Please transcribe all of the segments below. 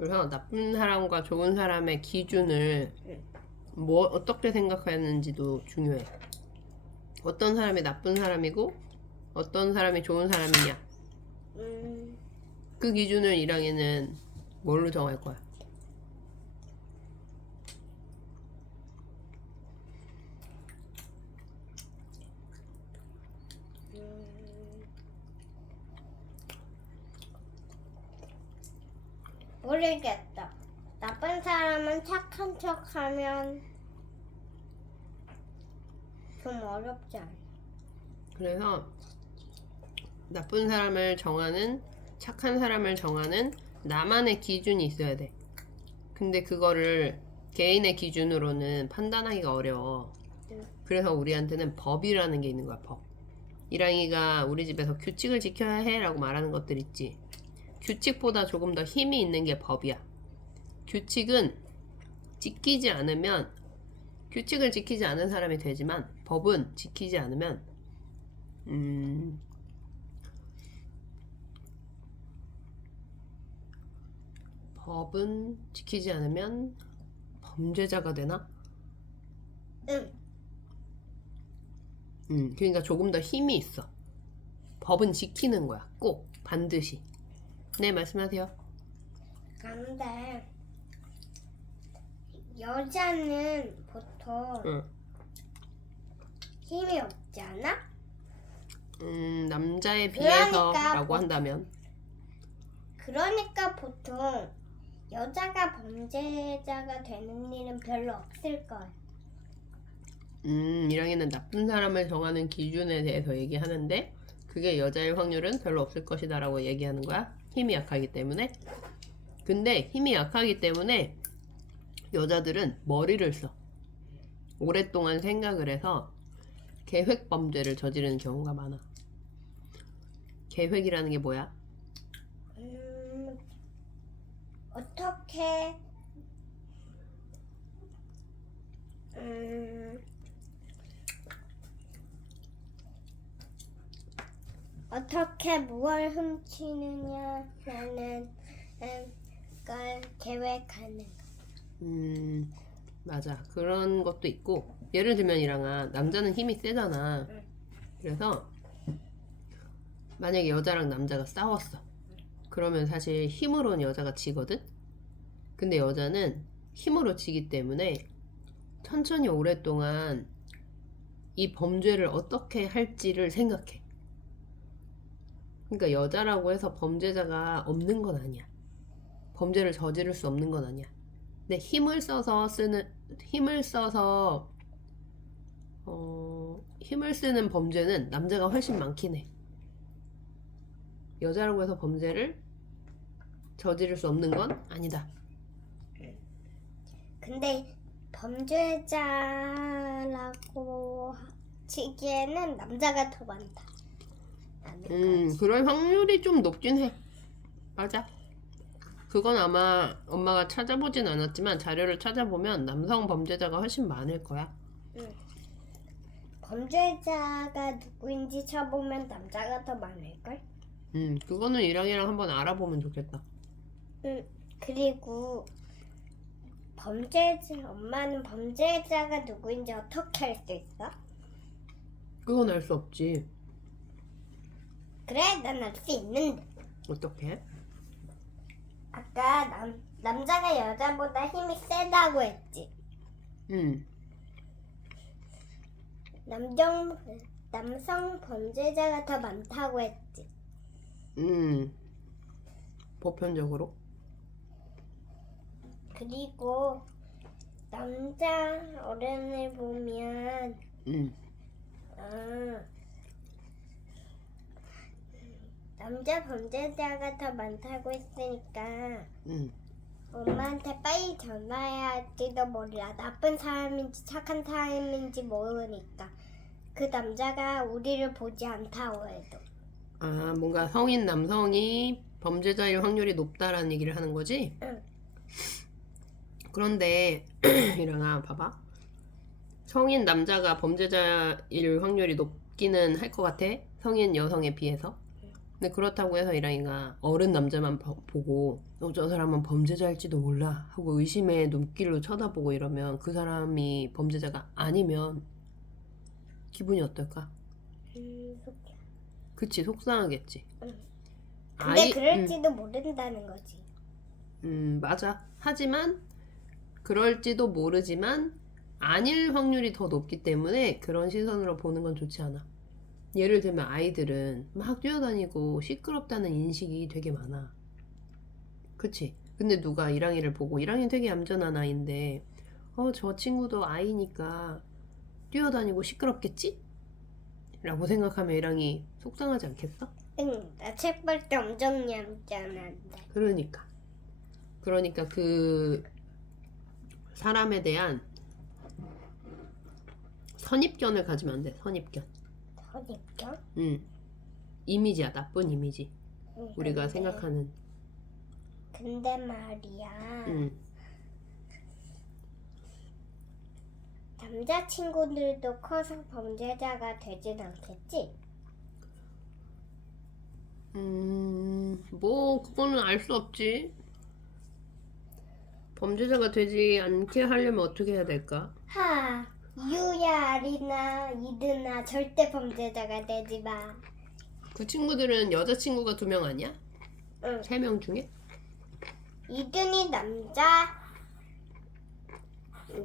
그래서 나쁜 사람과 좋은 사람의 기준을 응. 뭐 어떻게 생각하는지도 중요해. 어떤 사람이 나쁜 사람이고 어떤 사람이 좋은 사람이냐. 음, 그 기준을 1학년은 뭘로 정할 거야? 음, 모르겠다. 나쁜 사람은 착한 척하면 좀 어렵지 않아? 그래서 나쁜 사람을 정하는 착한 사람을 정하는 나만의 기준이 있어야 돼. 근데 그거를 개인의 기준으로는 판단하기가 어려워. 응. 그래서 우리한테는 법이라는 게 있는 거야, 법. 이랑이가 우리 집에서 규칙을 지켜야 해 라고 말하는 것들 있지. 규칙보다 조금 더 힘이 있는 게 법이야. 규칙은 지키지 않으면, 규칙을 지키지 않은 사람이 되지만, 법은 지키지 않으면, 법은 지키지 않으면 범죄자가 되나? 응. 그러니까 조금 더 힘이 있어. 법은 지키는 거야. 꼭, 반드시. 네, 말씀하세요. 근데 여자는 보통 응. 힘이 없지 않아? 남자에 그러니까 비해서라고 한다면, 그러니까 보통 여자가 범죄자가 되는 일은 별로 없을 거야. 1학년은 나쁜 사람을 정하는 기준에 대해서 얘기하는데, 그게 여자일 확률은 별로 없을 것이다라고 얘기하는 거야. 힘이 약하기 때문에. 근데 힘이 약하기 때문에 여자들은 머리를 써. 오랫동안 생각을 해서 계획 범죄를 저지르는 경우가 많아. 계획이라는 게 뭐야? 어떻게 음, 어떻게 무엇을 훔치느냐라는 걸 계획하는 거. 맞아. 그런 것도 있고, 예를 들면 이랑아, 남자는 힘이 세잖아. 응. 그래서 만약에 여자랑 남자가 싸웠어. 그러면 사실 힘으로는 여자가 지거든? 근데 여자는 힘으로 지기 때문에 천천히 오랫동안 이 범죄를 어떻게 할지를 생각해. 그러니까 여자라고 해서 범죄자가 없는 건 아니야. 범죄를 저지를 수 없는 건 아니야. 근데 힘을 쓰는 범죄는 남자가 훨씬 많긴 해. 여자라고 해서 범죄를 저지를 수 없는 건 아니다. 근데 범죄자라고 치기에는 남자가 더 많다. 그럴 확률이 좀 높긴 해. 맞아. 그건 아마 엄마가 찾아보진 않았지만 자료를 찾아보면 남성 범죄자가 훨씬 많을 거야. 응. 범죄자가 누구인지 쳐보면 남자가 더 많을걸? 그거는 이랑이랑 한번 알아보면 좋겠다. 응. 그리고 엄마는 범죄자가 누구인지 어떻게 알 수 있어? 그건 알 수 없지. 그래, 난 알 수 있는데. 어떻게? 아까 남자가 여자보다 힘이 세다고 했지. 음, 남성 범죄자가 더 많다고 했지. 보편적으로. 그리고 남자 어른을 보면 남자 범죄자가 더 많다고 했으니까 엄마한테 빨리 전화해야 할지도 몰라. 나쁜 사람인지 착한 사람인지 모르니까. 그 남자가 우리를 보지 않다고 해도. 아, 뭔가 성인 남성이 범죄자일 확률이 높다라는 얘기를 하는 거지? 응. 그런데 이랑아 봐봐. 성인 남자가 범죄자일 확률이 높기는 할 것 같아. 성인 여성에 비해서. 근데 그렇다고 해서 이랑이가 어른 남자만 보고 저 사람은 범죄자일지도 몰라 하고 의심의 눈길로 쳐다보고 이러면 그 사람이 범죄자가 아니면 기분이 어떨까? 속해. 그치, 속상하겠지. 근데 아이, 그럴지도 모른다는 거지. 맞아. 하지만 그럴지도 모르지만 아닐 확률이 더 높기 때문에 그런 시선으로 보는 건 좋지 않아. 예를 들면 아이들은 막 뛰어다니고 시끄럽다는 인식이 되게 많아. 그치? 근데 누가 이랑이를 보고 이랑이 되게 얌전한 아이인데 저 친구도 아이니까 뛰어다니고 시끄럽겠지? 라고 생각하면 이랑이 속상하지 않겠어? 응, 나 책 볼 때 엄청 얌전한데. 그러니까 그 사람에 대한 선입견을 가지면 안 돼. 선입견. 선입견? 이미지야. 나쁜 이미지. 응, 우리가 근데- 생각하는. 근데 말이야. 남자친구들도 커서 범죄자가 되진 않겠지? 뭐 그거는 알 수 없지. 범죄자가 되지 않게 하려면 어떻게 해야 될까? 유야, 아리나, 이드나 절대 범죄자가 되지 마. 그 친구들은 여자친구가 2명 아니야? 응. 3명 중에? 이든이 남자,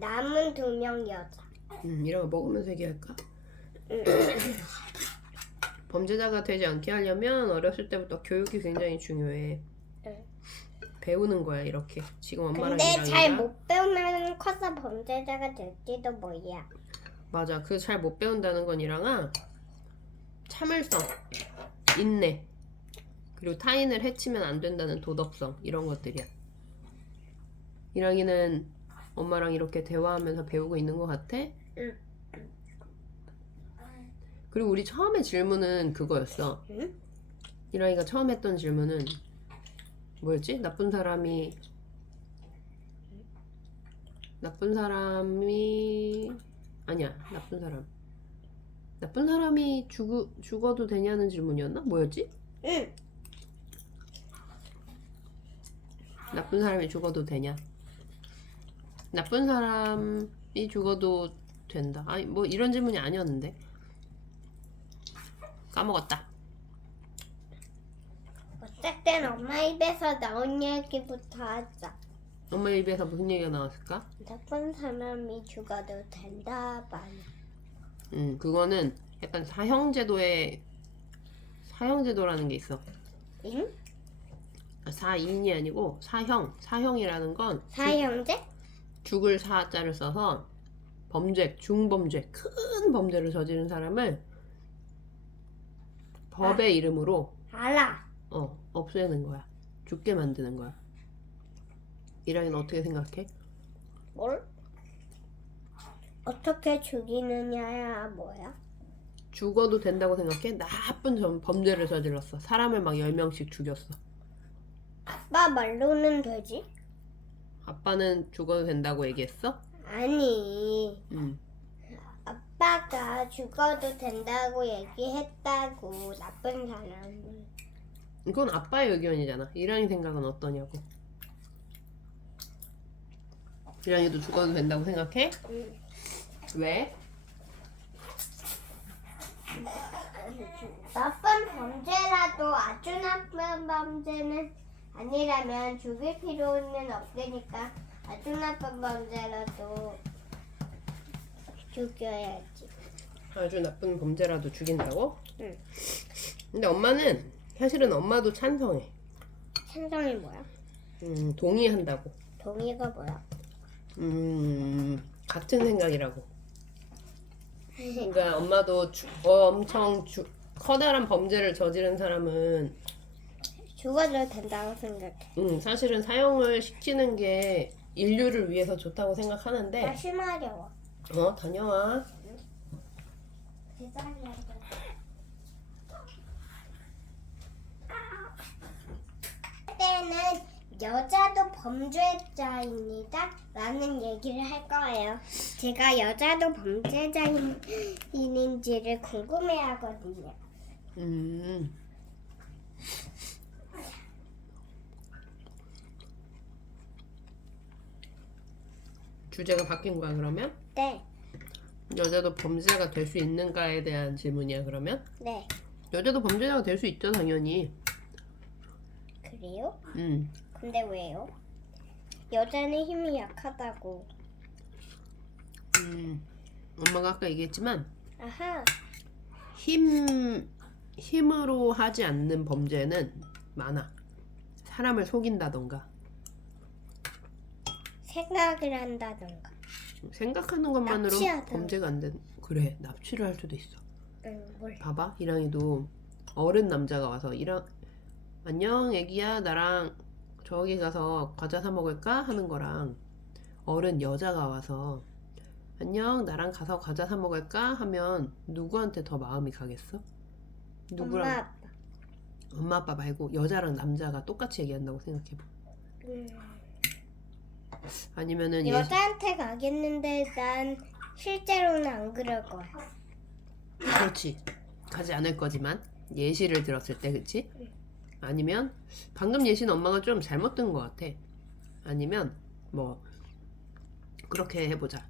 남은 2명 여자. 이런 거 먹으면서 얘기할까? 응. 범죄자가 되지 않게 하려면 어렸을 때부터 교육이 굉장히 중요해. 응. 배우는 거야 이렇게. 지금 엄마랑 근데 잘 이랑이가 못 배우면 커서 범죄자가 될지도 뭐야. 맞아. 그 잘 못 배운다는 건 이랑아 참을성, 인내, 그리고 타인을 해치면 안 된다는 도덕성 이런 것들이야. 이랑이는 엄마랑 이렇게 대화하면서 배우고 있는 것 같아? 응. 그리고 우리 처음에 질문은 그거였어. 응? 이랑이가 처음 했던 질문은 뭐였지? 나쁜 사람이 아니야. 나쁜 사람이 죽어도 되냐는 질문이었나? 뭐였지? 응. 나쁜 사람이 죽어도 되냐? 나쁜 사람이 죽어도 된다. 아니 뭐 이런 질문이 아니었는데 까먹었다. 어쨌든 엄마 입에서 나온 얘기부터 하자. 엄마 입에서 무슨 얘기가 나왔을까? 나쁜 사람이 죽어도 된다 말이야. 그거는 약간 사형제도라는 게 있어. 응? 사인이 아니고 사형이라는 건 사형제? 죽을 사자를 써서 중범죄, 큰 범죄를 저지른 사람을 법의 이름으로 알아. 없애는 거야. 죽게 만드는 거야. 이랑이는 어떻게 생각해? 뭘? 어떻게 죽이느냐야 뭐야? 죽어도 된다고 생각해? 나쁜 범죄를 저질렀어. 사람을 막 10명씩 죽였어. 아빠 말로는 되지? 아빠는 죽어도 된다고 얘기했어? 아니, 응. 아빠가 죽어도 된다고 얘기했다고. 나쁜 사람은. 이건 아빠의 의견이잖아. 이랑이 생각은 어떠냐고. 이랑이도 죽어도 된다고 생각해? 응. 왜? 나쁜 범죄라도 아주 나쁜 범죄는 아니라면 죽일 필요는 없으니까 아주 나쁜 범죄라도 죽여야지. 아주 나쁜 범죄라도 죽인다고? 응. 근데 사실은 엄마도 찬성해. 찬성이 뭐야? 동의한다고. 동의가 뭐야? 같은 생각이라고. 그러니까 엄마도 엄청 커다란 범죄를 저지른 사람은 죽어도 된다고 생각해. 사실은 사형을 시키는 게 인류를 위해서 좋다고 생각하는데 나 심하려워. 다녀와. 때는 여자도 범죄자입니다 라는 얘기를 할 거예요. 제가 여자도 범죄자인지를 궁금해 하거든요. 주제가 바뀐 거야 그러면? 네. 여자도 범죄자가 될 수 있는가에 대한 질문이야 그러면? 네. 여자도 범죄자가 될 수 있죠 당연히. 그래요? 음. 근데 왜요? 여자는 힘이 약하다고. 엄마가 아까 얘기했지만 아하. 힘으로 하지 않는 범죄는 많아. 사람을 속인다던가 생각을 한다던가. 생각하는 것만으로 납치하다. 범죄가 안 된. 그래 납치를 할 수도 있어. 뭘? 봐봐 이랑이도 어른 남자가 와서 안녕 애기야 나랑 저기 가서 과자 사 먹을까 하는 거랑 어른 여자가 와서 안녕 나랑 가서 과자 사 먹을까 하면 누구한테 더 마음이 가겠어? 누구랑? 엄마, 아빠. 엄마 아빠 말고 여자랑 남자가 똑같이 얘기한다고 생각해봐. 아니면은 여자한테 가겠는데 난 실제로는 안 그럴 거야. 그렇지 가지 않을 거지만 예시를 들었을 때 그치? 아니면 방금 예시는 엄마가 좀 잘못 든 것 같아. 아니면 뭐 그렇게 해보자.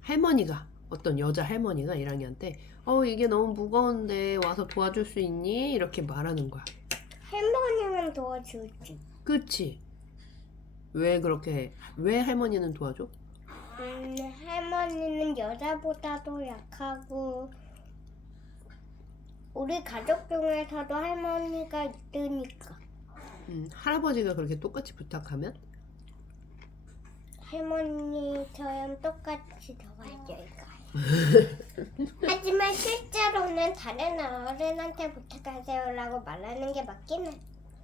할머니가 어떤 여자 할머니가 이랑이한테 이게 너무 무거운데 와서 도와줄 수 있니? 이렇게 말하는 거야. 할머니는 도와주지. 그치? 왜 할머니는 도와줘? 할머니는 여자보다도 약하고 우리 가족 중에서도 할머니가 있으니까. 할아버지가 그렇게 똑같이 부탁하면? 할머니처럼 똑같이 도와줄까요? 하지만 실제로는 다른 어른한테 부탁하세요라고 말하는 게 맞긴 해.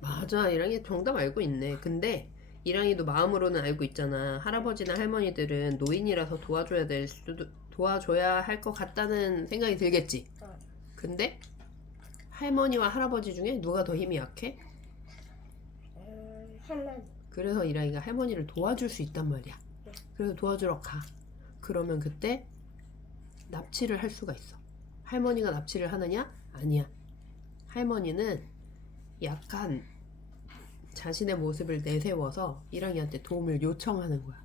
맞아 이랑이 정답 알고 있네. 근데 이랑이도 마음으로는 알고 있잖아. 할아버지나 할머니들은 노인이라서 도와줘야 할 것 같다는 생각이 들겠지. 근데 할머니와 할아버지 중에 누가 더 힘이 약해? 할머니. 그래서 이랑이가 할머니를 도와줄 수 있단 말이야. 그래서 도와주러 가. 그러면 그때 납치를 할 수가 있어. 할머니가 납치를 하느냐? 아니야. 할머니는 약간 자신의 모습을 내세워서 이랑이한테 도움을 요청하는 거야.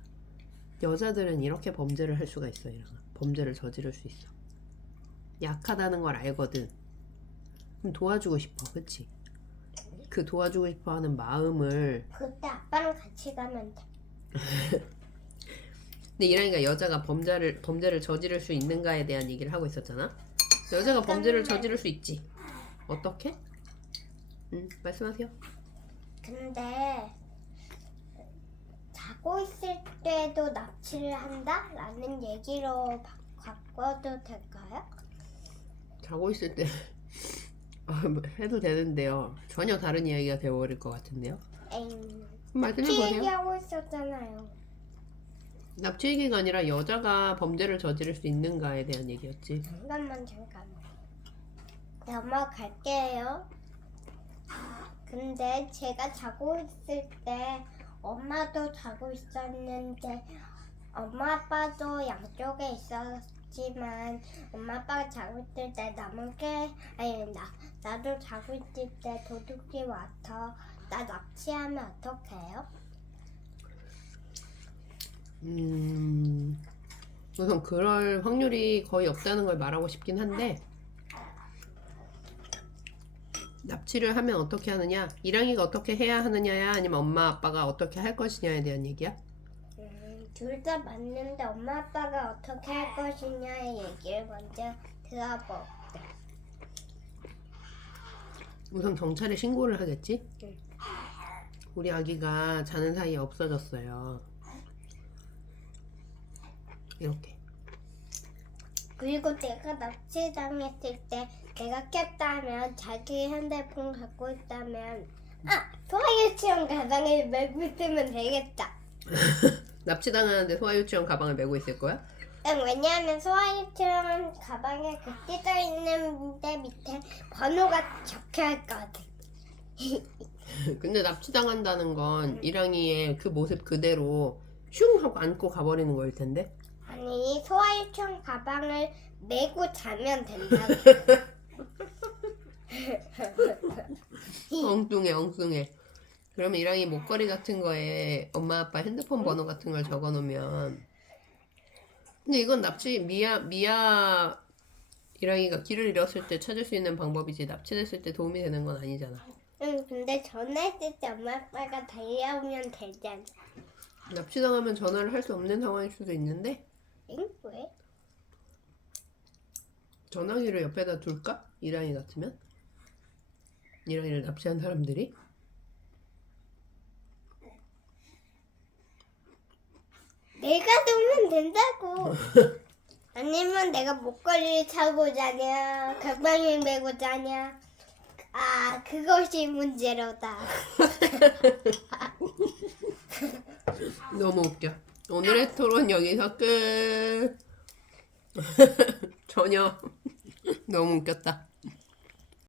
여자들은 이렇게 범죄를 할 수가 있어. 이랑아. 범죄를 저지를 수 있어. 약하다는 걸 알거든. 그럼 도와주고 싶어. 그치? 그 도와주고 싶어 하는 마음을 그때 아빠랑 같이 가면 돼. 근데 이랑이가 여자가 범죄를 저지를 수 있는가에 대한 얘기를 하고 있었잖아. 여자가 범죄를 저지를 수 있지. 어떻게? 말씀하세요. 근데 자고 있을 때도 납치를 한다? 라는 얘기로 바꿔도 될까요? 자고 있을 때 뭐 해도 되는데요. 전혀 다른 이야기가 되어버릴 것 같은데요. 납치 말씀해보세요. 얘기하고 있었잖아요. 납치 얘기가 아니라 여자가 범죄를 저지를 수 있는가에 대한 얘기였지. 잠깐만. 네, 엄마 갈게요. 근데 제가 자고 있을 때 엄마도 자고 있었는데 엄마 아빠도 양쪽에 있었지만 엄마 아빠가 자고 있을 때 나도 자고 있을 때 도둑이 와서 나 납치하면 어떡해요? 우선 그럴 확률이 거의 없다는 걸 말하고 싶긴 한데 납치를 하면 어떻게 하느냐? 이랑이가 어떻게 해야 하느냐야 아니면 엄마 아빠가 어떻게 할 것이냐에 대한 얘기야? 둘 다 맞는데 엄마 아빠가 어떻게 할 것이냐의 얘기를 먼저 들어볼게. 우선 경찰에 신고를 하겠지? 응. 우리 아기가 자는 사이에 없어졌어요. 이렇게. 그리고 내가 납치당했을 때 내가 켰다면 자기 핸드폰 갖고 있다면 소화유치원 가방에 메고 있으면 되겠다. 납치당하는데 소아유치원 가방을 메고 있을 거야? 왜냐하면 소화유치원 가방에 그 찢어 있는 데 밑에 번호가 적혀 있거든. 근데 납치당한다는 건 이랑이의 그 모습 그대로 슝 하고 안고 가버리는 거일 텐데. 아니 소화유치원 가방을 메고 자면 된다고. 엉뚱해 엉뚱해. 그러면 이랑이 목걸이 같은 거에 엄마 아빠 핸드폰 번호 같은 걸 적어 놓으면, 근데 이건 납치 미아 이랑이가 길을 잃었을 때 찾을 수 있는 방법이지 납치됐을 때 도움이 되는 건 아니잖아. 응, 근데 전화했을 때 엄마 아빠가 달려오면 되잖아. 납치당하면 전화를 할 수 없는 상황일 수도 있는데 응? 왜? 전화기를 옆에다 둘까? 이랑이 같으면? 이랑이를 납치한 사람들이? 내가 놓으면 된다고. 아니면 내가 목걸이를 차고 자냐, 가방을 메고 자냐. 아, 그것이 문제로다. 너무 웃겨. 오늘의 토론 여기서 끝. 전혀 너무 웃겼다.